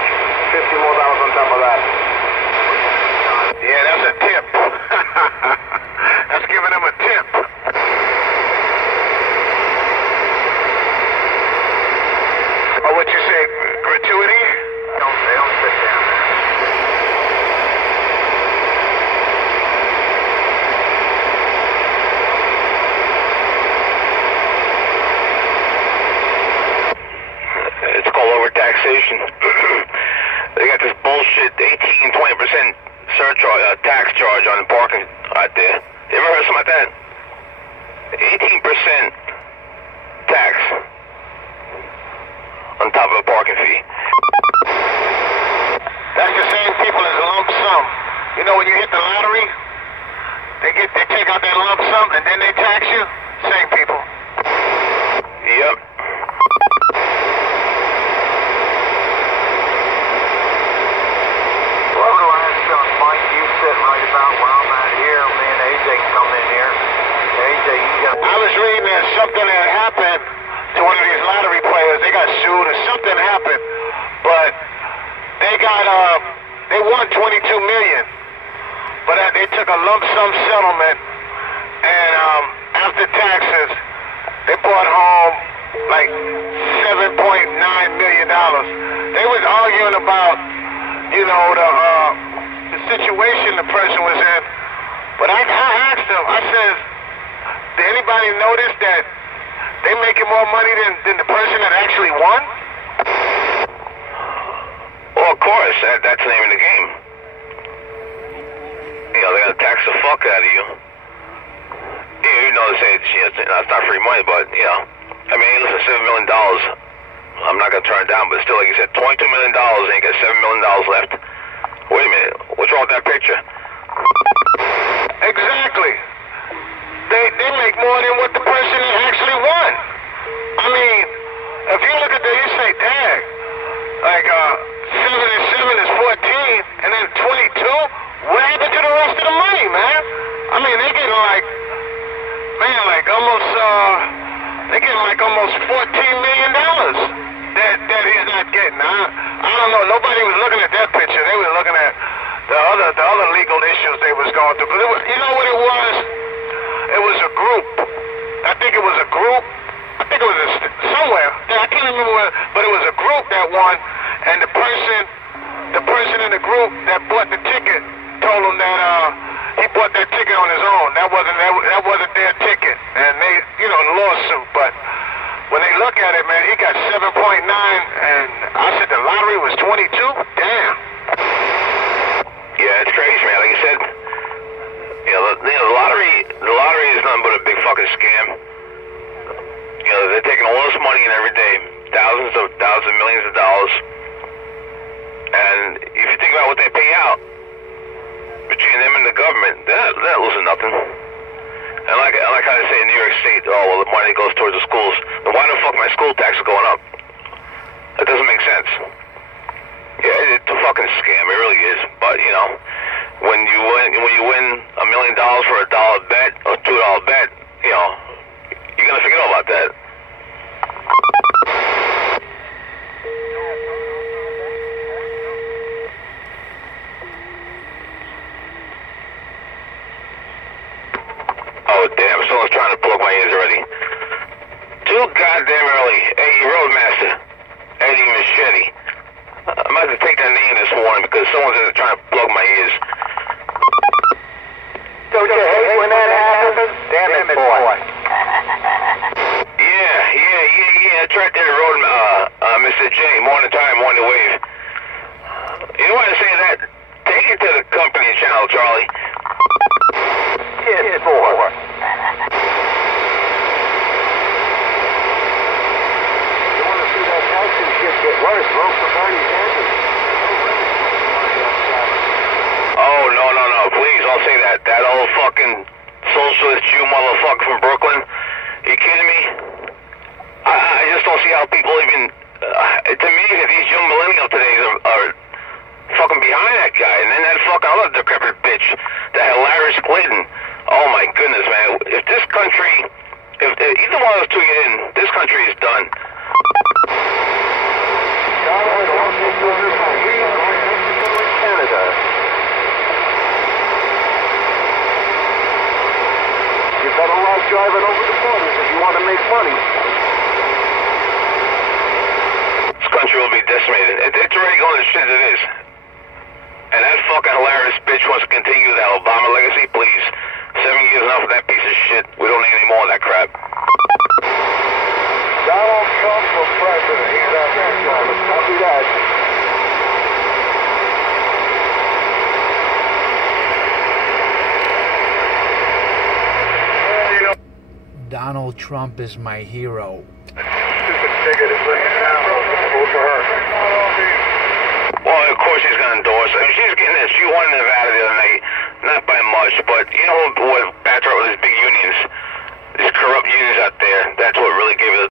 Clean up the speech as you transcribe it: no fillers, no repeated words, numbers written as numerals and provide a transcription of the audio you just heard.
$50 more on top of that. Yeah, that's a tip. That's giving them a tip. Oh, what you say, gratuity? They don't sit down there. It's called overtaxation. They got this bullshit 18-20% surcharge, tax charge on the parking out there. You ever heard something like that? 18% tax on top of a parking fee. That's the same people as a lump sum. You know when you hit the lottery, they take out that lump sum and then they tax you? Same people. Yep. Something had happened to one of these lottery players. They got sued or something happened, but they won $22 million, but they took a lump sum settlement, and after taxes, they brought home like $7.9 million. They was arguing about, the situation the person was in, but I asked them, I said, did anybody notice that they making more money than the person that actually won? Well, of course, that's the name of the game. They gotta tax the fuck out of you. You know, they say it's not free money, but I mean, listen, $7 million. I'm not gonna turn it down, but still, like you said, $22 million, and you got $7 million left. Wait a minute, what's wrong with that picture? Exactly. They make more than what the person actually won. I mean, if you look at that, you say, dang, like 7 and 7 is 14, and then 22. What happened to the rest of the money, man? I mean, they getting almost $14 million that he's not getting. I don't know. Nobody was looking at that picture. They were looking at the other legal issues they was going through. Because you know what it was? It was a group. I think it was a group. I think it was somewhere. I can't remember where, but it was a group that won, and the person in the group that bought the ticket told him that he bought that ticket on his own. That wasn't their ticket, and they, lawsuit. But when they look at it, man, he got 7.9, and I said the lottery was 22. Damn. Yeah, it's crazy, man. Like you said. The lottery is nothing but a big fucking scam. They're taking all this money in every day, thousands, millions of dollars. And if you think about what they pay out between them and the government, they're not losing nothing. And like how they say in New York State, the money goes towards the schools. Then why the fuck my school tax is going up? That doesn't make sense. Yeah, it's a fucking scam. It really is. But when you win $1 million for a dollar bet or $2 bet, you're gonna forget all about that. Oh damn! Someone's trying to plug my ears already. Too goddamn early. Hey, Roadmaster, Eddie Machete. I'm about to take that name this morning because someone's trying to plug my ears. Don't you hate when that happens? Damn it, boy. Yeah. Trenton Road, Mr. J. Morning time, morning wave. You want to say that? Take it to the company channel, Charlie. Kid 4. You want to see that taxi shit get worse? Vote for Bernie Sanders. Oh, no. Please don't say that. That old fucking socialist Jew motherfucker from Brooklyn. Are you kidding me? I just don't see how people even... it's amazing that these young millennials today are fucking behind that guy. And then that fucking other decrepit bitch, that hilarious Clinton. Oh my goodness, man. If this country... If either one of those two get in, this country is done. decimated. It's already going to shit as it is. And that fucking hilarious bitch wants to continue that Obama legacy. Please, 7 years enough of that piece of shit. We don't need any more of that crap. Donald Trump for president. He's out there, Travis. Copy that. Donald Trump is my hero. Stupid bigot is bringing down. Vote for her. Well, of course she's going to endorse. I mean, she's getting this. She won in Nevada the other night. Not by much, but you know what bats her up with these big unions? These corrupt unions out there. That's what really gave her